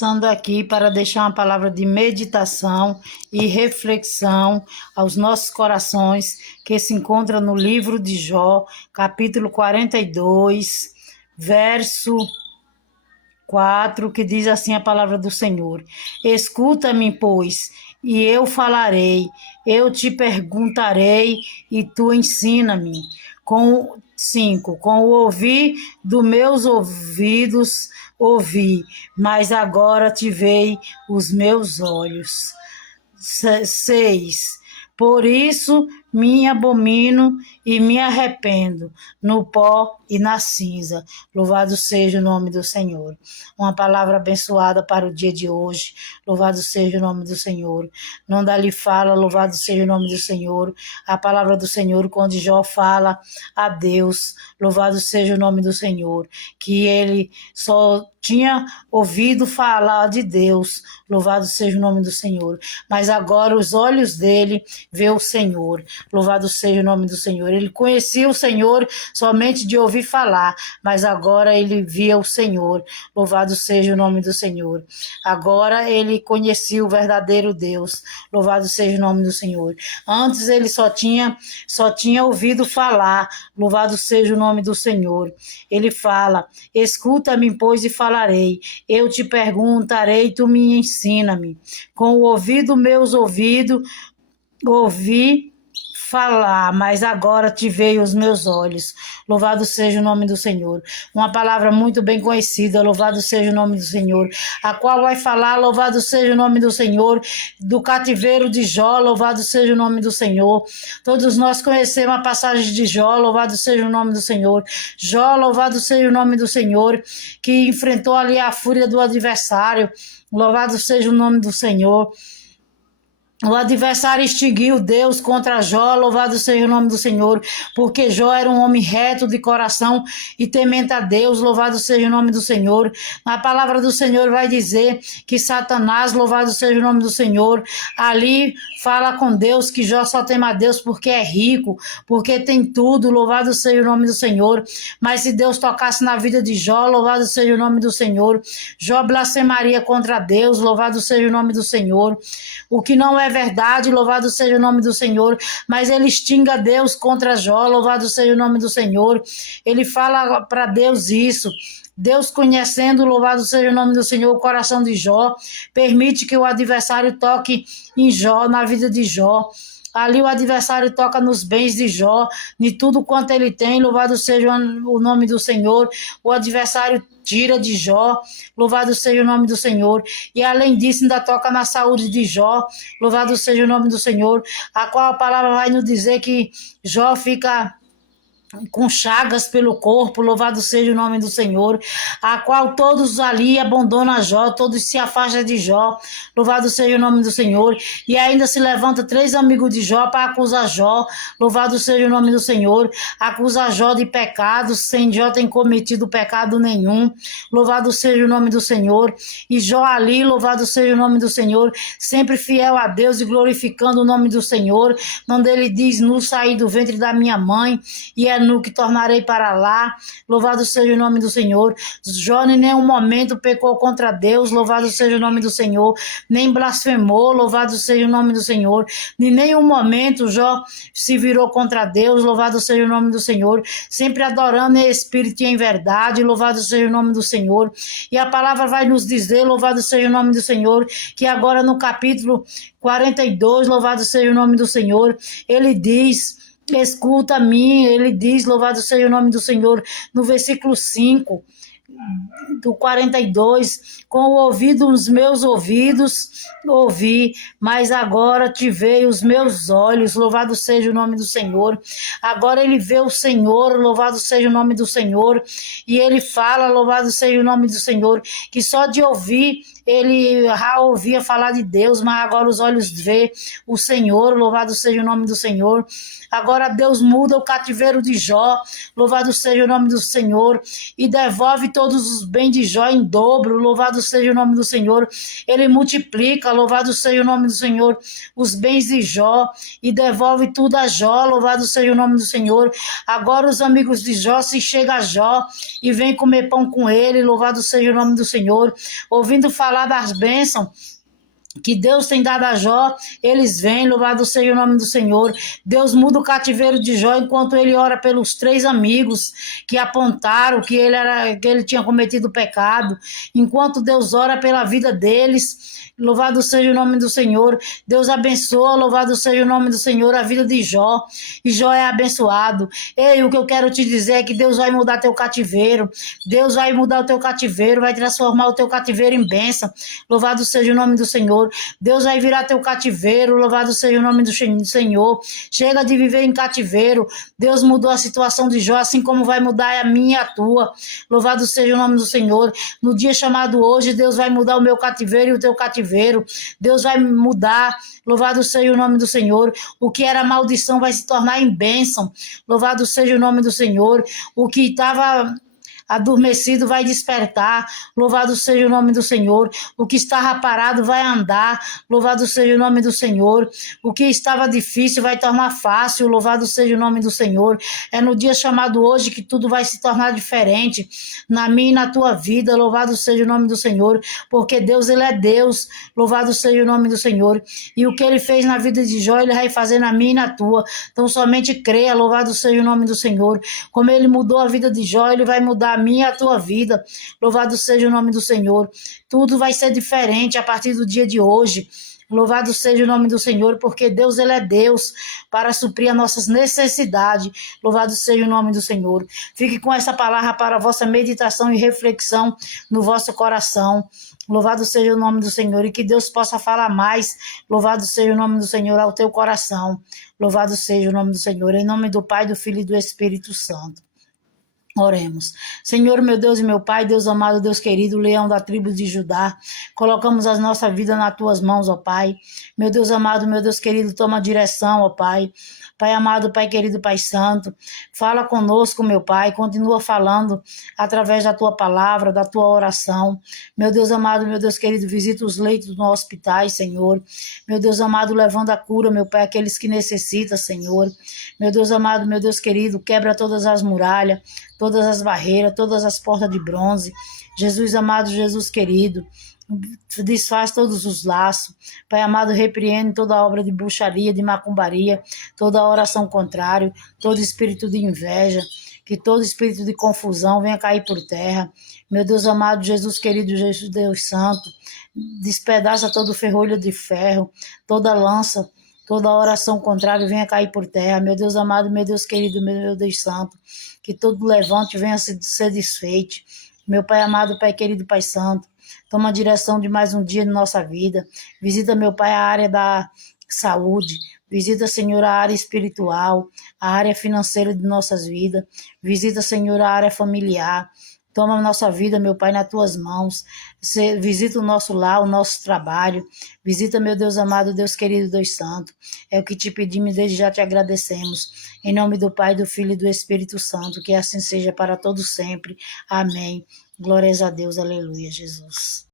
Passando aqui para deixar uma palavra de meditação e reflexão aos nossos corações, que se encontra no livro de Jó, capítulo 42, verso 4, que diz assim a palavra do Senhor: Escuta-me, pois, e eu falarei, eu te perguntarei, e tu ensina-me. 5. Com o ouvir dos meus ouvidos ouvi, mas agora te veem os meus olhos. 6. Por isso me abomino e me arrependo no pó e na cinza. Louvado seja o nome do Senhor. Uma palavra abençoada para o dia de hoje. Louvado seja o nome do Senhor. Não dá-lhe fala, louvado seja o nome do Senhor. A palavra do Senhor, quando Jó fala a Deus, louvado seja o nome do Senhor. Que ele só tinha ouvido falar de Deus, louvado seja o nome do Senhor, mas agora os olhos dele vê o Senhor, louvado seja o nome do Senhor. Ele conhecia o Senhor somente de ouvir falar, mas agora ele via o Senhor, louvado seja o nome do Senhor. Agora ele conhecia o verdadeiro Deus, louvado seja o nome do Senhor. Antes ele só tinha ouvido falar, louvado seja o nome do Senhor. Ele fala: escuta-me, pois, e falarei, eu te perguntarei, tu me ensina-me. Com o ouvido meus ouvidos ouvi falar, mas agora te veio os meus olhos. Louvado seja o nome do Senhor. Uma palavra muito bem conhecida, louvado seja o nome do Senhor, a qual vai falar, louvado seja o nome do Senhor, do cativeiro de Jó, louvado seja o nome do Senhor. Todos nós conhecemos a passagem de Jó, louvado seja o nome do Senhor. Jó, louvado seja o nome do Senhor, que enfrentou ali a fúria do adversário, louvado seja o nome do Senhor. O adversário extinguiu Deus contra Jó, louvado seja o nome do Senhor, porque Jó era um homem reto de coração e temente a Deus, louvado seja o nome do Senhor. A palavra do Senhor vai dizer que Satanás, louvado seja o nome do Senhor, ali fala com Deus que Jó só teme a Deus porque é rico, porque tem tudo, louvado seja o nome do Senhor. Mas se Deus tocasse na vida de Jó, louvado seja o nome do Senhor, Jó blasfemaria contra Deus, louvado seja o nome do Senhor. O que não é verdade, louvado seja o nome do Senhor, mas ele extinga Deus contra Jó, louvado seja o nome do Senhor. Ele fala para Deus isso. Deus, conhecendo, louvado seja o nome do Senhor, o coração de Jó, permite que o adversário toque em Jó, na vida de Jó. Ali o adversário toca nos bens de Jó, em tudo quanto ele tem, louvado seja o nome do Senhor. O adversário tira de Jó, louvado seja o nome do Senhor. E além disso ainda toca na saúde de Jó, louvado seja o nome do Senhor, a qual a palavra vai nos dizer que Jó fica com chagas pelo corpo, louvado seja o nome do Senhor, a qual todos ali abandonam Jó, todos se afastam de Jó, louvado seja o nome do Senhor, e ainda se levanta 3 amigos de Jó para acusar Jó, louvado seja o nome do Senhor, acusa Jó de pecado, sem Jó ter cometido pecado nenhum, louvado seja o nome do Senhor, e Jó ali, louvado seja o nome do Senhor, sempre fiel a Deus e glorificando o nome do Senhor, onde ele diz: no saí do ventre da minha mãe, e é no que tornarei para lá, louvado seja o nome do Senhor. Jó em nenhum momento pecou contra Deus, louvado seja o nome do Senhor, nem blasfemou, louvado seja o nome do Senhor. Em nenhum momento Jó se virou contra Deus, louvado seja o nome do Senhor, sempre adorando em espírito e em verdade, louvado seja o nome do Senhor. E a palavra vai nos dizer, louvado seja o nome do Senhor, que agora no capítulo 42, louvado seja o nome do Senhor, ele diz: escuta-me, ele diz, louvado seja o nome do Senhor, no versículo 5 do 42, com o ouvido os meus ouvidos ouvi, mas agora te veio os meus olhos, louvado seja o nome do Senhor. Agora ele vê o Senhor, louvado seja o nome do Senhor, e ele fala, louvado seja o nome do Senhor, que só de ouvir ele já ouvia falar de Deus, mas agora os olhos vê o Senhor, louvado seja o nome do Senhor. Agora Deus muda o cativeiro de Jó, louvado seja o nome do Senhor, e devolve todo todos os bens de Jó em dobro, louvado seja o nome do Senhor. Ele multiplica, louvado seja o nome do Senhor, os bens de Jó e devolve tudo a Jó, louvado seja o nome do Senhor. Agora os amigos de Jó se chegam a Jó e vêm comer pão com ele, louvado seja o nome do Senhor, ouvindo falar das bênçãos que Deus tem dado a Jó, eles vêm, louvado seja o nome do Senhor. Deus muda o cativeiro de Jó enquanto ele ora pelos 3 amigos que apontaram que ele tinha cometido pecado. Enquanto Deus ora pela vida deles, louvado seja o nome do Senhor. Deus abençoa, louvado seja o nome do Senhor, a vida de Jó. E Jó é abençoado. Ei, o que eu quero te dizer é que Deus vai mudar teu cativeiro. Deus vai mudar o teu cativeiro, vai transformar o teu cativeiro em bênção. Louvado seja o nome do Senhor. Deus vai virar teu cativeiro, louvado seja o nome do Senhor. Chega de viver em cativeiro. Deus mudou a situação de Jó, assim como vai mudar a minha e a tua. Louvado seja o nome do Senhor. No dia chamado hoje, Deus vai mudar o meu cativeiro e o teu cativeiro. Deus vai mudar, louvado seja o nome do Senhor. O que era maldição vai se tornar em bênção. Louvado seja o nome do Senhor. O que estava adormecido vai despertar, louvado seja o nome do Senhor. O que estava parado vai andar, louvado seja o nome do Senhor. O que estava difícil vai tornar fácil, louvado seja o nome do Senhor. É no dia chamado hoje que tudo vai se tornar diferente, na minha e na tua vida, louvado seja o nome do Senhor, porque Deus, Ele é Deus, louvado seja o nome do Senhor. E o que Ele fez na vida de Jó, Ele vai fazer na minha e na tua. Então somente creia, louvado seja o nome do Senhor. Como Ele mudou a vida de Jó, Ele vai mudar a minha e a tua vida. Louvado seja o nome do Senhor. Tudo vai ser diferente a partir do dia de hoje. Louvado seja o nome do Senhor, porque Deus, Ele é Deus para suprir as nossas necessidades. Louvado seja o nome do Senhor. Fique com essa palavra para a vossa meditação e reflexão no vosso coração. Louvado seja o nome do Senhor e que Deus possa falar mais. Louvado seja o nome do Senhor ao teu coração. Louvado seja o nome do Senhor. Em nome do Pai, do Filho e do Espírito Santo. Oremos. Senhor, meu Deus e meu Pai, Deus amado, Deus querido, leão da tribo de Judá, colocamos a nossa vida nas tuas mãos, ó Pai. Meu Deus amado, meu Deus querido, toma a direção, ó Pai. Pai amado, Pai querido, Pai santo, fala conosco, meu Pai, continua falando através da tua palavra, da tua oração. Meu Deus amado, meu Deus querido, visita os leitos dos hospitais, Senhor. Meu Deus amado, levando a cura, meu Pai, aqueles que necessitam, Senhor. Meu Deus amado, meu Deus querido, quebra todas as muralhas, todas as barreiras, todas as portas de bronze. Jesus amado, Jesus querido, desfaz todos os laços. Pai amado, repreende toda obra de bruxaria, de macumbaria, toda oração contrária, todo espírito de inveja, que todo espírito de confusão venha cair por terra. Meu Deus amado, Jesus querido, Jesus Deus santo, despedaça todo ferrolho de ferro, toda lança, toda oração contrária venha cair por terra. Meu Deus amado, meu Deus querido, meu Deus santo, que todo levante venha ser desfeito. Meu Pai amado, Pai querido, Pai santo, toma a direção de mais um dia na nossa vida. Visita, meu Pai, a área da saúde. Visita, Senhor, a área espiritual, a área financeira de nossas vidas. Visita, Senhor, a área familiar. Toma a nossa vida, meu Pai, nas tuas mãos. Visita o nosso lar, o nosso trabalho. Visita, meu Deus amado, Deus querido, Deus santo. É o que te pedimos, desde já te agradecemos. Em nome do Pai, do Filho e do Espírito Santo. Que assim seja para todos sempre. Amém. Glórias a Deus. Aleluia, Jesus.